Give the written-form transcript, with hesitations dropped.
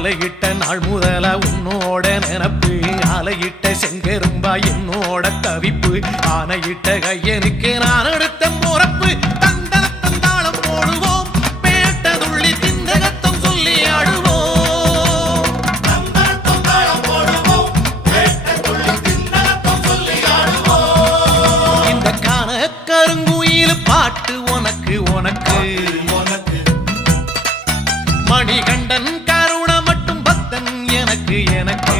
மாலையிட்ட நாள் முதல உன்னோட நினப்பு ஆலையிட்ட செங்கரும்பா என்னோட தவிப்பு ஆனையிட்ட கையனுக்கு நான் எடுத்த முறப்பு தந்தாளம் போடுவோம் பேட்டதுள்ளி திந்தகத்தம் சொல்லி ஆடுவோம் இந்த காண கருங்குயில் பாட்டு உனக்கு உனக்கு மணிகண்டன் கருண மட்டும் பக்தன் எனக்கு எனக்கு